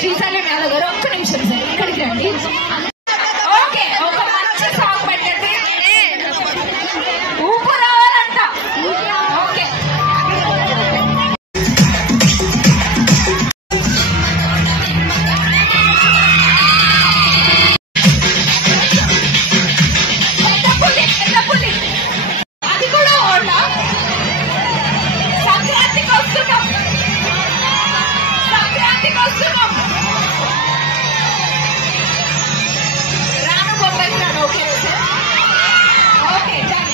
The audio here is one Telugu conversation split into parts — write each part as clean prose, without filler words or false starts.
శ్రీశైలం యాదవ్ గారు ఒక్క నిమిషం సార్ ఇక్కడికి రండి. ఓకే, ఒక మంచి సాంగ్ పెట్టండి, ఊపు రావాలంట. ఓకే, అది కూడా ఓడ సంక్రాంతికి వస్తున్నాం, సంక్రాంతికి వస్తున్నాం. రాను బొమ్మాయికి రాను. Okay sir, okay done.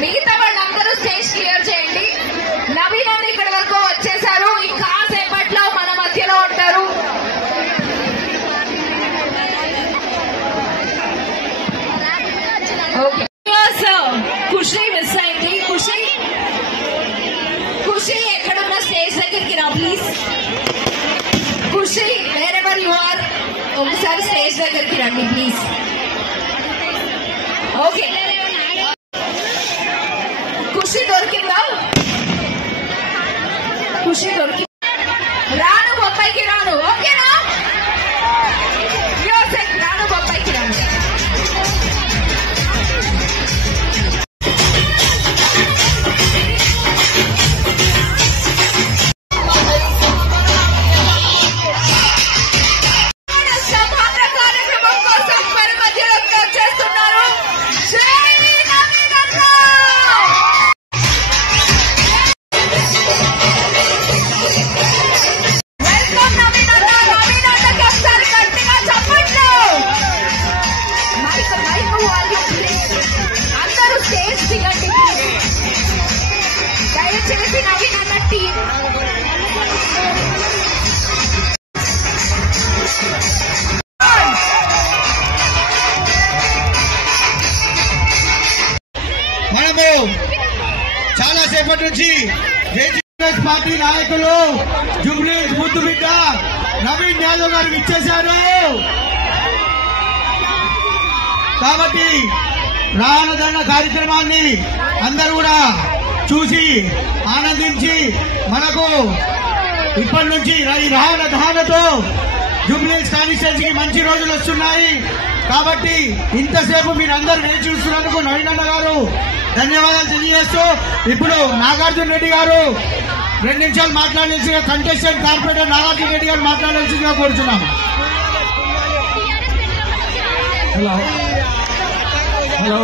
మిగతా వాళ్ళందరూ స్టేజ్ క్లియర్ చేయండి. నవీన్ అన్న ఇక్కడ వరకు వచ్చేసారు, ఇంకా సేపట్లో మన మధ్యలో ఉంటారు. ఓకే, ఖుషి మిస్ అయింది. ఖుషి ఎక్కడున్న స్టేజ్ దగ్గరికి రా please. Khushi wherever you are, ఒకసారి స్టేజ్ దగ్గరికి రండి ప్లీజ్. ఓకే, ఖుషి దొరికిందా? ఖుషి దొరికి రాను బొప్పాయికి రాను. ఓకేనా? రాను బొప్పాయికి రాను. కార్యక్రమం కోసం మన మధ్యలో చేస్తున్నారు. అందరూ స్టేజ్ దిగండి దయచేసి. నవీన్ అన్న టీం మనము చాలా సేపటి నుంచి కాంగ్రెస్ పార్టీ నాయకులు జూబ్లీ ముద్దు బిడ్డ నవీన్ యాదవ్ గారు ఇచ్చేశారు. కాబట్టి రానదన్న కార్యక్రమాన్ని అందరూ కూడా చూసి ఆనందించి మనకు ఇప్పటి నుంచి ఈ రావణ దహనతో జూబ్లీ కాన్స్టిట్యున్సీకి మంచి రోజులు వస్తున్నాయి. కాబట్టి ఇంతసేపు మీరందరూ వేచి చూస్తున్నందుకు నవీన్ అన్న గారు ధన్యవాదాలు తెలియజేస్తూ ఇప్పుడు నాగార్జున రెడ్డి గారు 2 నిమిషాలు మాట్లాడాల్సిన కంటెస్టెంట్ కార్పొరేటర్ నాగార్జున రెడ్డి గారు మాట్లాడాల్సిందిగా కోరుతున్నాం. హలో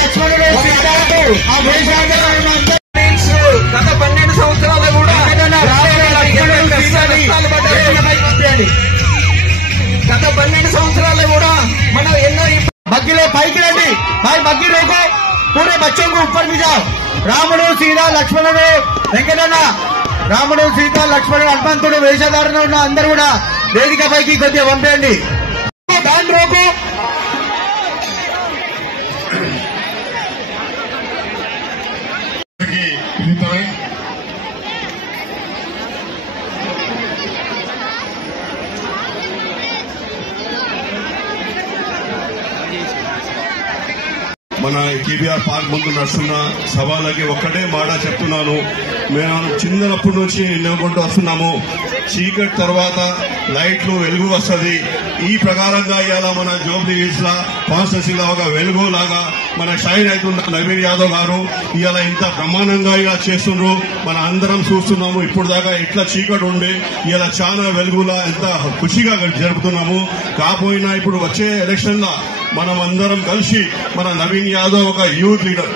లక్ష్మణుడు గత 12 సంవత్సరాలు కూడా గత 12 సంవత్సరాలు కూడా మనం ఎన్నో బగ్గిలో పైకి రండి భాయ్, బగ్గి రోకో పూరే బచ్చోं को ऊपर भी जाओ. రాముడు సీత లక్ష్మణుడు వెంకటన్న, రాముడు సీత లక్ష్మణుడు హనుమంతుడు వేషధారణ ఉన్న అందరూ కూడా వేదిక పైకి కొద్దిగా పంపేయండి. ध्यान रोको। మన కేబీఆర్ పార్క్ ముందు నడుస్తున్న సభలకి ఒక్కటే మాట చెప్తున్నాను. మేము చిన్నప్పటి నుంచి నిలబడుతూ వస్తున్నాము. చీకటి తర్వాత లైట్లు వెలుగు వస్తుంది. ఈ ప్రకారంగా ఇవాళ మన జూబ్లీ హిల్స్ లా కాన్స్టిట్యూన్సీలో ఒక వెలుగు లాగా మన షైన్ అవుతున్న నవీన్ యాదవ్ గారు ఇవాళ ఇంత బ్రహ్మాండంగా ఇలా చేస్తుండ్రు. మన అందరం చూస్తున్నాము. ఇప్పుడు దాకా ఎట్లా చీకటి ఉండే ఇలా చాలా వెలుగులా ఎంత ఖుషిగా జరుపుతున్నాము. కాకపోయినా ఇప్పుడు వచ్చే ఎలక్షన్ లా మనం అందరం కలిసి మన నవీన్ యాదవ్ ఒక యూత్ లీడర్,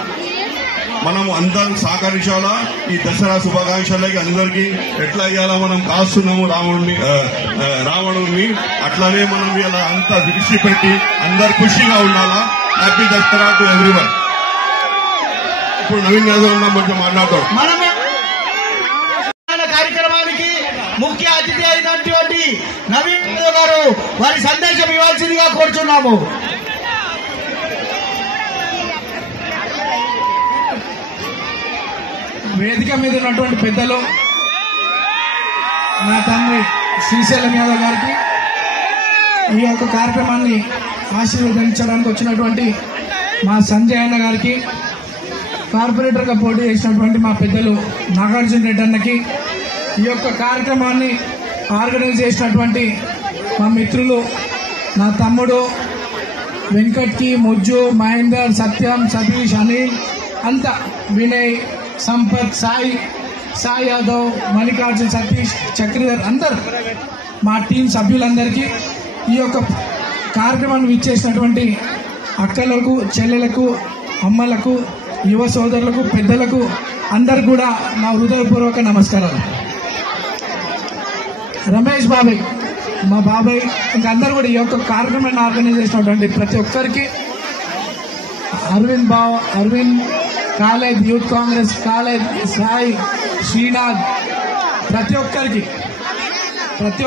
మనం అందరం సహకరించాలా. ఈ దసరా శుభాకాంక్షలకి అందరికీ ఎట్లా ఇవ్వాలా మనం కాస్తున్నాము రావణుని అట్లానే మనం ఇలా అంతా దృష్టి పెట్టి అందరు ఖుషిగా ఉండాలా. Happy Dasara to everyone. ఇప్పుడు నవీన్ యాదవ్ అన్న కొంచెం మాట్లాడతాం. కార్యక్రమానికి ముఖ్య అతిథి అయినటువంటి నవీన్ యాదవ్ గారు వారి సందేశం ఇవ్వాల్సిందిగా కోరుచున్నాము. వేదిక మీద ఉన్నటువంటి పెద్దలు, నా తండ్రి శ్రీశైలం యాదవ్ గారికి, ఈ యొక్క కార్యక్రమాన్ని ఆశీర్వదించడానికి వచ్చినటువంటి మా సంజయ్ అన్న గారికి, కార్పొరేటర్ గా పోటీ చేసినటువంటి మా పెద్దలు నాగార్జున రెడ్డి అన్నకి, ఈ యొక్క కార్యక్రమాన్ని ఆర్గనైజ్ చేసినటువంటి మా మిత్రులు నా తమ్ముడు వెంకట్కి, ముజ్జు, మహేందర్, సత్యం, సతీష్, అనిల్, అంతా వినయ్, సంపత్, సాయి యాదవ్, మల్లికార్జున్, సతీష్, చక్రధర్, అందరు మా టీం సభ్యులందరికీ, ఈ యొక్క కార్యక్రమాన్ని విచ్చేసినటువంటి అక్కలకు, చెల్లెలకు, అమ్మలకు, యువ సోదరులకు, పెద్దలకు అందరు కూడా నా హృదయపూర్వక నమస్కారాలు. రమేష్ బాబాయ్, మా బాబాయ్, ఇంకా అందరు కూడా ఈ యొక్క కార్యక్రమాన్ని ఆర్గనైజ్ చేసినటువంటి ప్రతి ఒక్కరికి, Arvind college, youth Congress college, Sai, Srinath, ప్రతి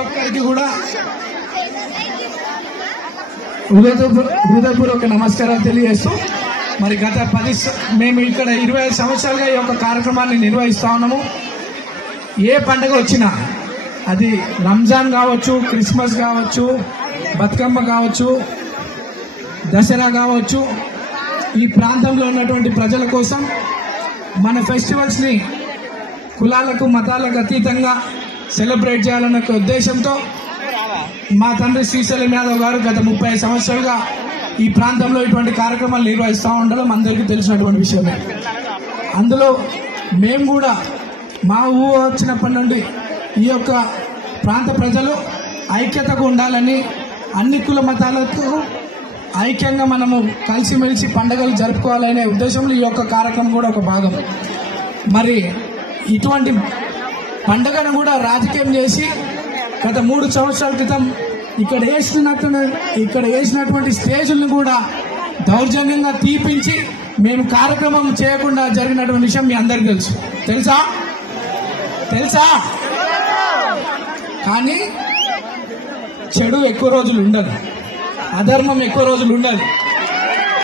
ఒక్కరికి కూడా హృదయపూర్వక నమస్కారాలు తెలియజేస్తూ, మరి మేము ఇక్కడ 25 సంవత్సరాలుగా ఈ యొక్క కార్యక్రమాన్ని నిర్వహిస్తా ఉన్నాము. ఏ పండుగ వచ్చినా, అది రంజాన్ కావచ్చు, క్రిస్మస్ కావచ్చు, బతుకమ్మ కావచ్చు, దసరా కావచ్చు, ఈ ప్రాంతంలో ఉన్నటువంటి ప్రజల కోసం మన ఫెస్టివల్స్ ని కులాలకు, మతాలకు అతీతంగా సెలబ్రేట్ చేయాలన్న ఉద్దేశంతో మా తండ్రి శ్రీశైలం యాదవ్ గారు గత 35 సంవత్సరాలుగా ఈ ప్రాంతంలో ఇటువంటి కార్యక్రమాలు నిర్వహిస్తూ ఉండడం అందరికీ తెలిసినటువంటి విషయమే. అందులో మేము కూడా మా ఊరు వచ్చినప్పటి నుండి ఈ యొక్క ప్రాంత ప్రజలు ఐక్యతగా ఉండాలని, అన్ని కుల మతాలకు ఐక్యంగా మనము కలిసిమెలిసి పండుగలు జరుపుకోవాలనే ఉద్దేశంలో ఈ యొక్క కార్యక్రమం కూడా ఒక భాగం. మరి ఇటువంటి పండుగను కూడా రాజకీయం చేసి గత 3 సంవత్సరాల క్రితం ఇక్కడ వేసినటువంటి స్టేజ్లను కూడా దౌర్జన్యంగా తీపించి మేము కార్యక్రమం చేయకుండా జరిగినటువంటి విషయం మీ అందరికీ తెలుసా? కానీ చెడు ఎక్కువ రోజులు ఉండదు, అధర్మం ఎక్కువ రోజులు ఉండదు.